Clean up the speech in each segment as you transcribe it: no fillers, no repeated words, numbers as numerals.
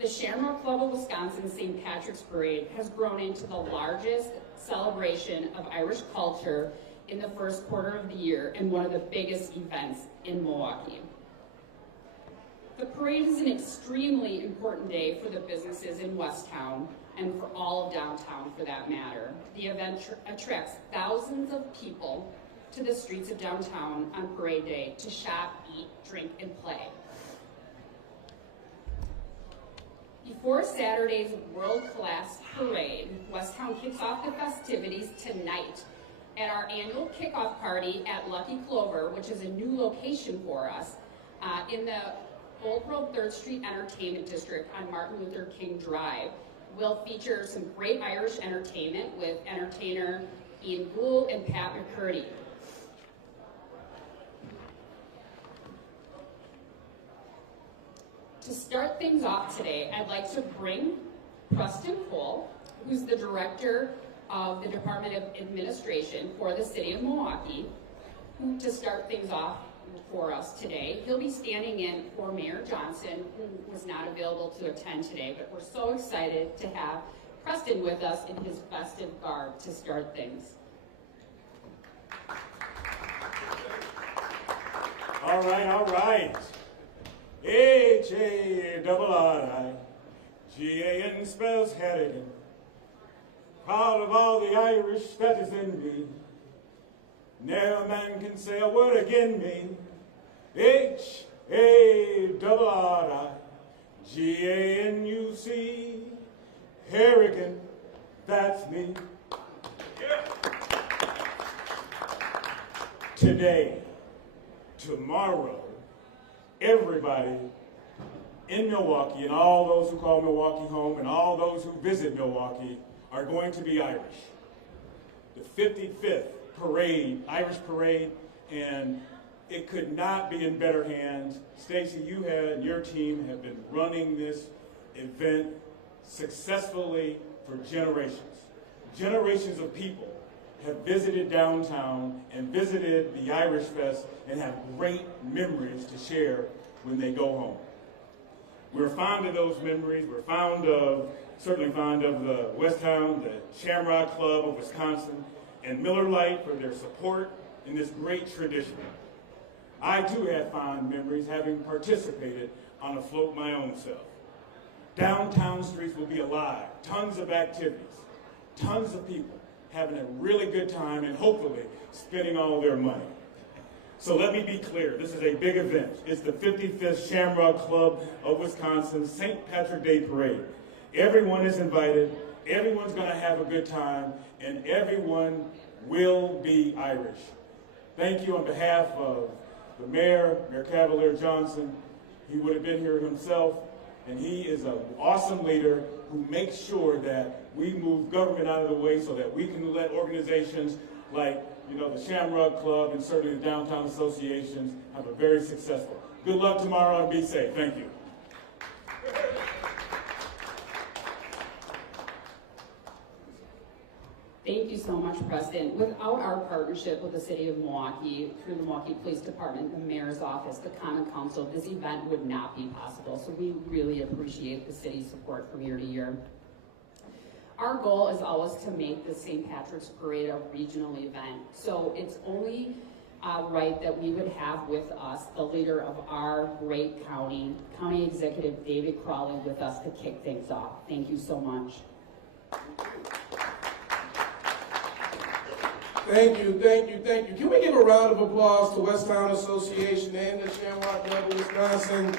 The Shamrock Club of Wisconsin St. Patrick's Parade has grown into the largest celebration of Irish culture in the first quarter of the year and one of the biggest events in Milwaukee. The parade is an extremely important day for the businesses in Westtown and for all of downtown for that matter. The event attracts thousands of people to the streets of downtown on parade day to shop, eat, drink, and play. Before Saturday's world-class parade, Westtown kicks off the festivities tonight at our annual kickoff party at Lucky Clover, which is a new location for us, in the Old World 3rd Street Entertainment District on Martin Luther King Drive. We'll feature some great Irish entertainment with entertainer Ian Gould and Pat McCurdy. To start things off today, I'd like to bring Preston Cole, who's the director of the Department of Administration for the City of Milwaukee, to start things off for us today. He'll be standing in for Mayor Johnson, who was not available to attend today, but we're so excited to have Preston with us in his festive garb to start things. All right. H-A-R-R-I, G-A-N spells Harrigan. Proud of all the Irish that is in me. Ne'er a man can say a word again me. H-A-R-R-I, G-A-N-U-C, Harrigan, that's me. Yeah. Today, tomorrow, everybody in Milwaukee and all those who call Milwaukee home and all those who visit Milwaukee are going to be Irish. The 55th parade, Irish parade, and it could not be in better hands. Stacy, you and your team have been running this event successfully for generations. Generations of people have visited downtown and visited the Irish Fest and have great memories to share when they go home. We're fond of those memories. We're certainly fond of the Westtown, the Shamrock Club of Wisconsin, and Miller Lite for their support in this great tradition. I too have fond memories having participated on a float my own self. Downtown streets will be alive, tons of activities, tons of people having a really good time and hopefully spending all their money. So let me be clear, this is a big event. It's the 55th Shamrock Club of Wisconsin St. Patrick's Day Parade. Everyone is invited, everyone's gonna have a good time, and everyone will be Irish. Thank you on behalf of the Mayor Cavalier Johnson. He would have been here himself, and he is an awesome leader who makes sure that we move government out of the way so that we can let organizations like the Shamrock Club and certainly the downtown associations have a very successful. Good luck tomorrow and be safe. Thank you. Thank you so much, Preston. Without our partnership with the City of Milwaukee, through the Milwaukee Police Department, the Mayor's Office, the Common Council, this event would not be possible. So we really appreciate the city's support from year to year. Our goal is always to make the St. Patrick's Parade a regional event. So it's only right that we would have with us the leader of our great County Executive David Crawley with us to kick things off. Thank you so much. Thank you. Can we give a round of applause to Westtown Association and the Shamrock Club of Wisconsin?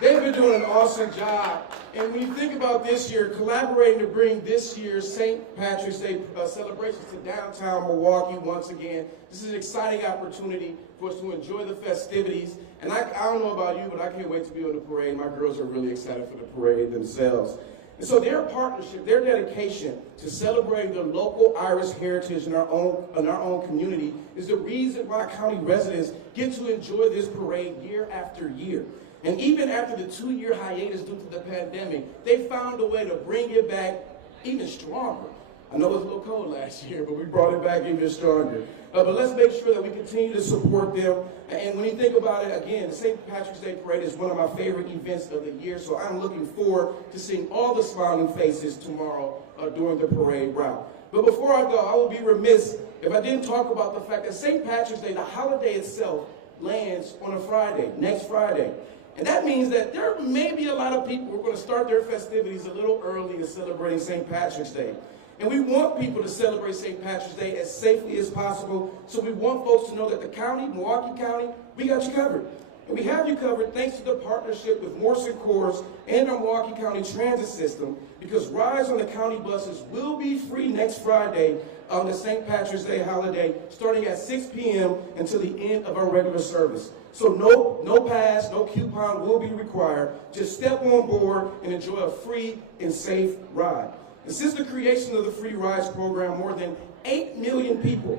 They've been doing an awesome job. And when you think about this year, collaborating to bring this year's St. Patrick's Day celebrations to downtown Milwaukee once again, this is an exciting opportunity for us to enjoy the festivities. And I don't know about you, but I can't wait to be on the parade. My girls are really excited for the parade themselves. And so their partnership, their dedication to celebrating the local Irish heritage in our own community is the reason why county residents get to enjoy this parade year after year. And even after the 2-year hiatus due to the pandemic, they found a way to bring it back even stronger. I know it was a little cold last year, but we brought it back even stronger. But let's make sure that we continue to support them. And when you think about it, again, the St. Patrick's Day Parade is one of my favorite events of the year, so I'm looking forward to seeing all the smiling faces tomorrow during the parade route. But before I go, I will be remiss if I didn't talk about the fact that St. Patrick's Day, the holiday itself, lands on a Friday, next Friday. And that means that there may be a lot of people who are going to start their festivities a little early in celebrating St. Patrick's Day. And we want people to celebrate St. Patrick's Day as safely as possible. So we want folks to know that the county, Milwaukee County, we got you covered. And we have you covered thanks to the partnership with Morrison Coors and our Milwaukee County Transit System, because rides on the county buses will be free next Friday on the St. Patrick's Day holiday, starting at 6 p.m. until the end of our regular service. So no pass, no coupon will be required. Just step on board and enjoy a free and safe ride. And since the creation of the Free Rides program, more than 8 million people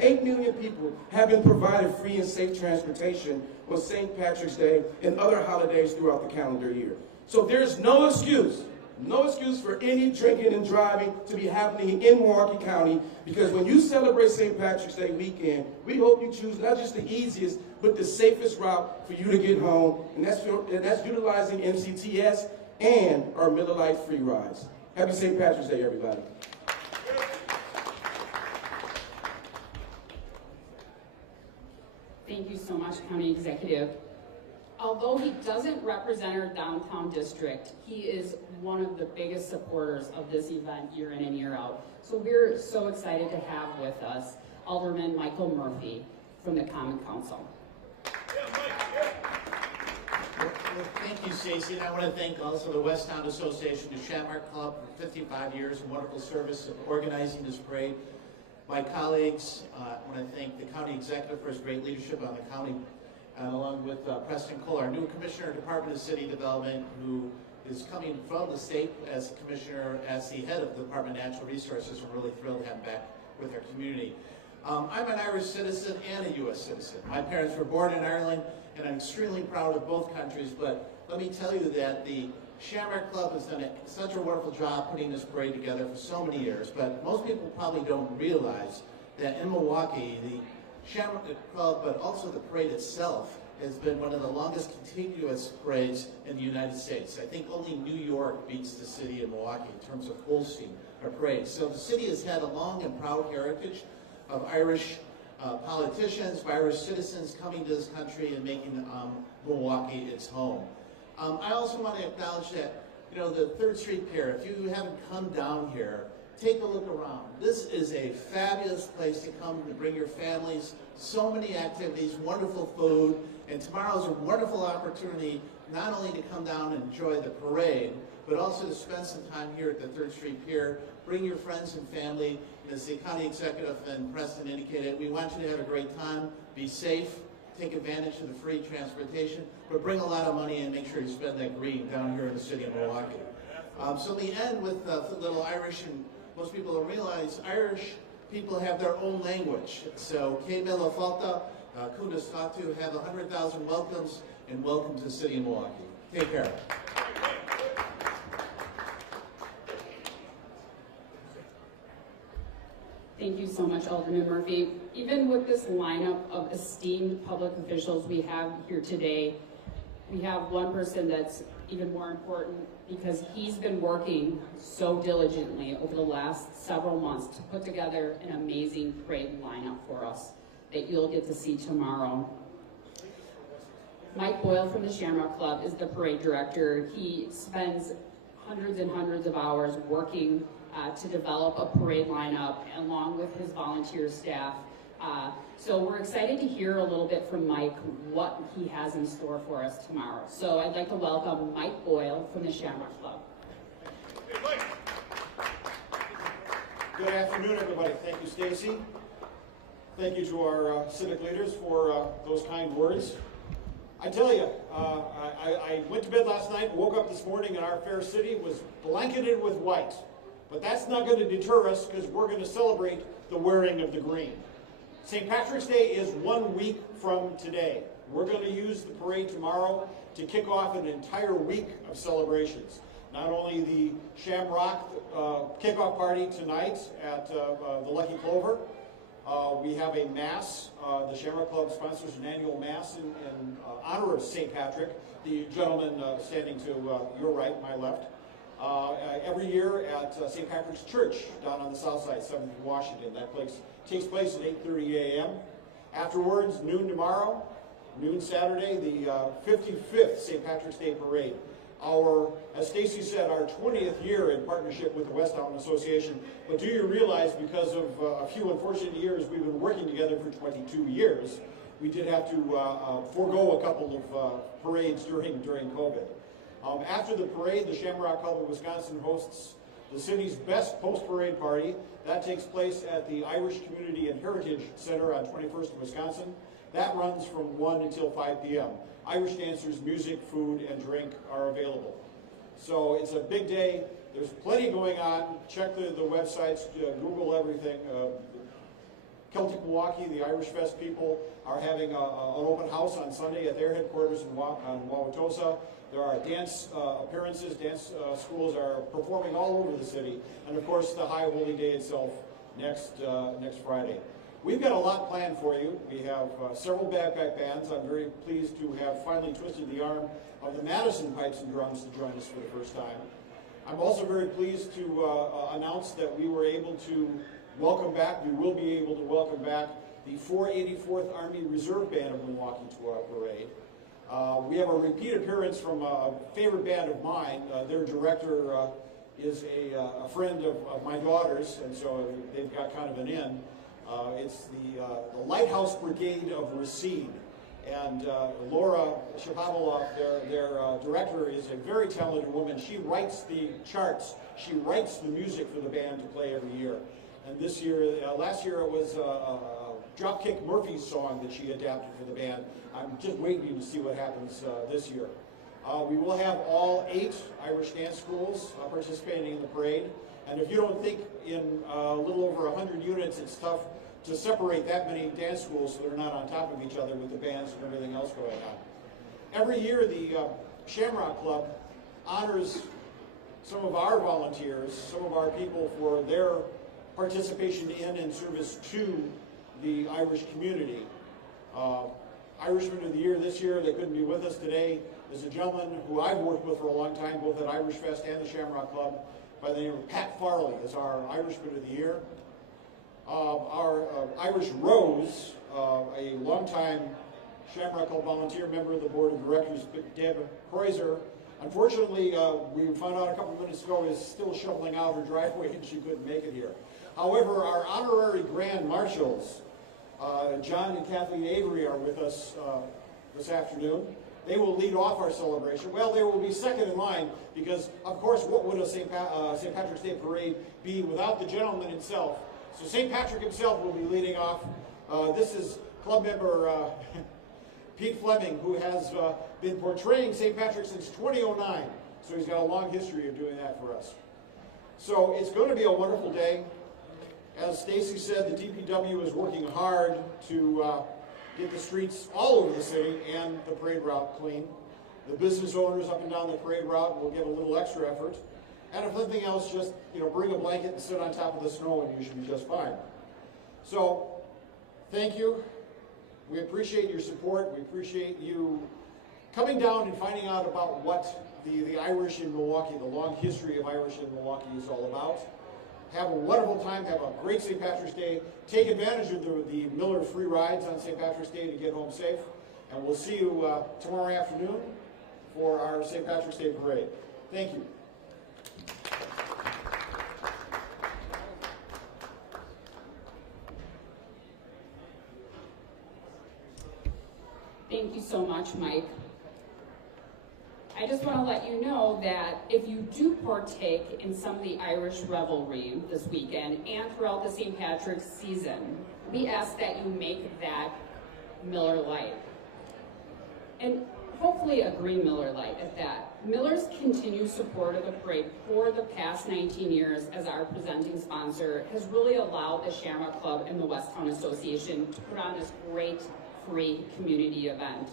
have been provided free and safe transportation on St. Patrick's Day and other holidays throughout the calendar year. So there's no excuse for any drinking and driving to be happening in Milwaukee County, because when you celebrate St. Patrick's Day weekend, we hope you choose not just the easiest, but the safest route for you to get home, and that's utilizing MCTS and our Miller Lite free rides. Happy St. Patrick's Day, everybody. Thank you so much, County Executive. Although he doesn't represent our downtown district, he is one of the biggest supporters of this event year in and year out. So we're so excited to have with us Alderman Michael Murphy from the Common Council. Well, thank you, Stacey, and I want to thank also the Westtown Association, the Shamrock Club, for 55 years of wonderful service of organizing this parade. My colleagues, I want to thank the county executive for his great leadership on the county, along with Preston Cole, our new commissioner, Department of City Development, who is coming from the state as commissioner, as the head of the Department of Natural Resources. We're really thrilled to have him back with our community. I'm an Irish citizen and a U.S. citizen. My parents were born in Ireland, and I'm extremely proud of both countries, but let me tell you that the Shamrock Club has done such a wonderful job putting this parade together for so many years, but most people probably don't realize that in Milwaukee, the Shamrock Club, but also the parade itself, has been one of the longest continuous parades in the United States. I think only New York beats the city of Milwaukee in terms of hosting a parade. So the city has had a long and proud heritage of Irish politicians, Irish citizens coming to this country and making Milwaukee its home. I also want to acknowledge that, the 3rd Street Pier, if you haven't come down here, take a look around. This is a fabulous place to come to bring your families. So many activities, wonderful food, and tomorrow is a wonderful opportunity not only to come down and enjoy the parade, but also to spend some time here at the 3rd Street Pier. Bring your friends and family. As the county executive and Preston indicated, we want you to have a great time, be safe, take advantage of the free transportation, but bring a lot of money and make sure you spend that green down here in the city of Milwaukee. So we end with a little Irish, and most people don't realize Irish people have their own language. So, Ke Milla Falta, Kuda Statu, have 100,000 welcomes, and welcome to the city of Milwaukee. Take care. Thank you so much, Alderman Murphy. Even with this lineup of esteemed public officials we have here today, we have one person that's even more important, because he's been working so diligently over the last several months to put together an amazing parade lineup for us that you'll get to see tomorrow. Mike Boyle from the Shamrock Club is the parade director. He spends hundreds and hundreds of hours working to develop a parade lineup along with his volunteer staff. So we're excited to hear a little bit from Mike what he has in store for us tomorrow. So I'd like to welcome Mike Boyle from the Shamrock Club. Hey, Mike. Good afternoon, everybody. Thank you, Stacy. Thank you to our civic leaders for those kind words. I tell you, I went to bed last night and woke up this morning and our fair city was blanketed with white. But that's not going to deter us, because we're going to celebrate the wearing of the green. St. Patrick's Day is 1 week from today. We're going to use the parade tomorrow to kick off an entire week of celebrations. not only the Shamrock kickoff party tonight at the Lucky Clover, we have a mass. The Shamrock Club sponsors an annual mass in honor of St. Patrick, the gentleman standing to your right, my left. Every year at St. Patrick's Church down on the south side, 7th and Washington. That takes place at 8:30 a.m. Afterwards, noon tomorrow, noon Saturday, the 55th St. Patrick's Day Parade. As Stacy said, our 20th year in partnership with the West Mountain Association. But do you realize, because of a few unfortunate years, we've been working together for 22 years, we did have to forego a couple of parades during COVID. After the parade, the Shamrock Club of Wisconsin hosts the city's best post-parade party. That takes place at the Irish Community and Heritage Center on 21st and Wisconsin. That runs from 1 until 5 p.m. Irish dancers, music, food, and drink are available. So it's a big day. There's plenty going on. Check the websites, Google everything. Celtic Milwaukee, the Irish Fest people, are having an open house on Sunday at their headquarters on Wauwatosa. There are dance appearances. Dance schools are performing all over the city. And of course, the High Holy Day itself next Friday. We've got a lot planned for you. We have several backpack bands. I'm very pleased to have finally twisted the arm of the Madison Pipes and Drums to join us for the first time. I'm also very pleased to announce that we were able to welcome back, we will be able to welcome back the 484th Army Reserve Band of Milwaukee to our parade. We have a repeat appearance from a favorite band of mine. Their director is a friend of my daughter's, and so they've got kind of an in. It's the Lighthouse Brigade of Racine. And Laura Shapovalov, their director, is a very talented woman. She writes the charts. She writes the music for the band to play every year. And this year, last year, it was Dropkick Murphy's song that she adapted for the band. I'm just waiting to see what happens this year. We will have all 8 Irish dance schools participating in the parade. And if you don't think in a little over 100 units, it's tough to separate that many dance schools so they're not on top of each other with the bands and everything else going on. Every year, the Shamrock Club honors some of our volunteers, some of our people for their participation in and service to the Irish community. Irishman of the Year this year that couldn't be with us today is a gentleman who I've worked with for a long time, both at Irish Fest and the Shamrock Club, by the name of Pat Farley is our Irishman of the Year. Our Irish Rose, a longtime Shamrock Club volunteer, member of the board of directors, Deb Kreuzer. Unfortunately, we found out a couple minutes ago is still shoveling out her driveway and she couldn't make it here. However, our honorary grand marshals, John and Kathleen Avery, are with us this afternoon. They will lead off our celebration. Well, they will be second in line because, of course, what would a St. Patrick's Day parade be without the gentleman himself? So St. Patrick himself will be leading off. This is club member Pete Fleming, who has been portraying St. Patrick since 2009. So he's got a long history of doing that for us. So it's going to be a wonderful day. As Stacy said, the DPW is working hard to get the streets all over the city and the parade route clean. The business owners up and down the parade route will give a little extra effort. And if nothing else, just bring a blanket and sit on top of the snow and you should be just fine. So, thank you. We appreciate your support. We appreciate you coming down and finding out about what the Irish in Milwaukee, the long history of Irish in Milwaukee is all about. Have a wonderful time. Have a great St. Patrick's Day. Take advantage of the Miller free rides on St. Patrick's Day to get home safe. And we'll see you tomorrow afternoon for our St. Patrick's Day parade. Thank you. Thank you so much, Mike. I just want to let you know that if you do partake in some of the Irish revelry this weekend and throughout the St. Patrick's season, we ask that you make that Miller Lite. And hopefully a green Miller Lite at that. Miller's continued support of the parade for the past 19 years as our presenting sponsor has really allowed the Shamrock Club and the Westtown Association to put on this great free community event.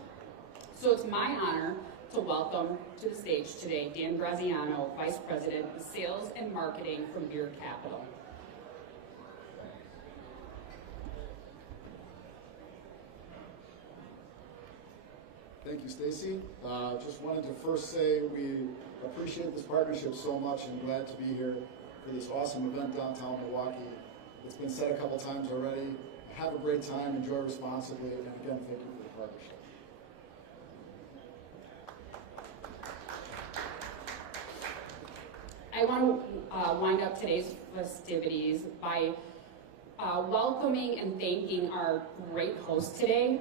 So it's my honor to welcome to the stage today Dan Graziano, Vice President of Sales and Marketing from Beer Capital. Thank you, Stacy. Just wanted to first say we appreciate this partnership so much and glad to be here for this awesome event downtown Milwaukee. It's been said a couple times already. Have a great time, enjoy responsibly, and again, thank you for the partnership. I want to wind up today's festivities by welcoming and thanking our great host today.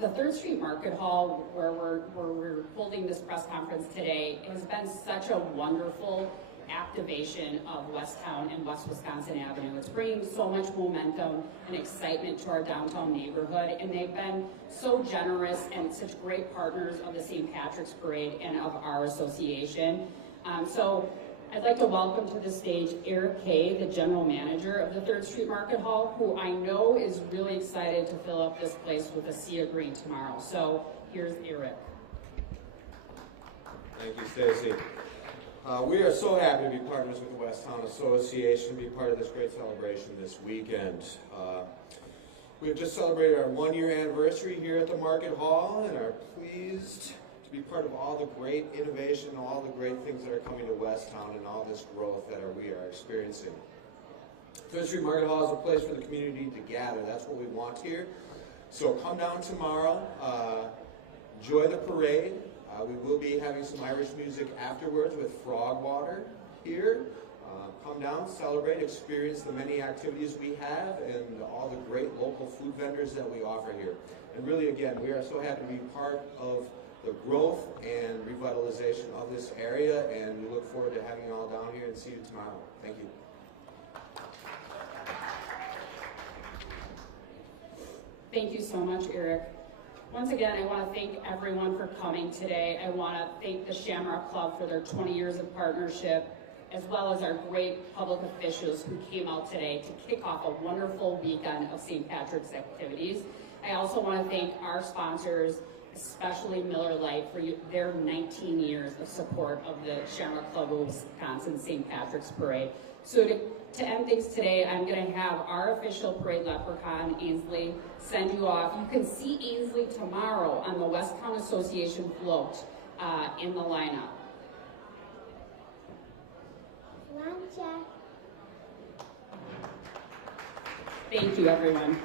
The 3rd Street Market Hall, where we're holding this press conference today, has been such a wonderful activation of Westtown and West Wisconsin Avenue. It's bringing so much momentum and excitement to our downtown neighborhood, and they've been so generous and such great partners of the St. Patrick's Parade and of our association. So I'd like to welcome to the stage Eric Kay, the General Manager of the 3rd Street Market Hall, who I know is really excited to fill up this place with a sea of green tomorrow. So here's Eric. Thank you, Stacy. We are so happy to be partners with the Westtown Association, be part of this great celebration this weekend. We have just celebrated our 1-year anniversary here at the Market Hall and are pleased to be part of all the great innovation, all the great things that are coming to Westtown and all this growth that we are experiencing. 3rd Street Market Hall is a place for the community to gather. That's what we want here. So come down tomorrow, enjoy the parade. We will be having some Irish music afterwards with frog water here. Come down, celebrate, experience the many activities we have and all the great local food vendors that we offer here. And really, again, we are so happy to be part of the growth and revitalization of this area, and we look forward to having you all down here and see you tomorrow. Thank you. Thank you so much, Eric. Once again, I want to thank everyone for coming today. I want to thank the Shamrock Club for their 20 years of partnership, as well as our great public officials who came out today to kick off a wonderful weekend of St. Patrick's activities. I also want to thank our sponsors, especially Miller Lite, for their 19 years of support of the Shamrock Club of Wisconsin St. Patrick's Parade. So to end things today, I'm going to have our official parade leprechaun, Ainsley, send you off. You can see Ainsley tomorrow on the Westtown Association float in the lineup. Thank you, everyone.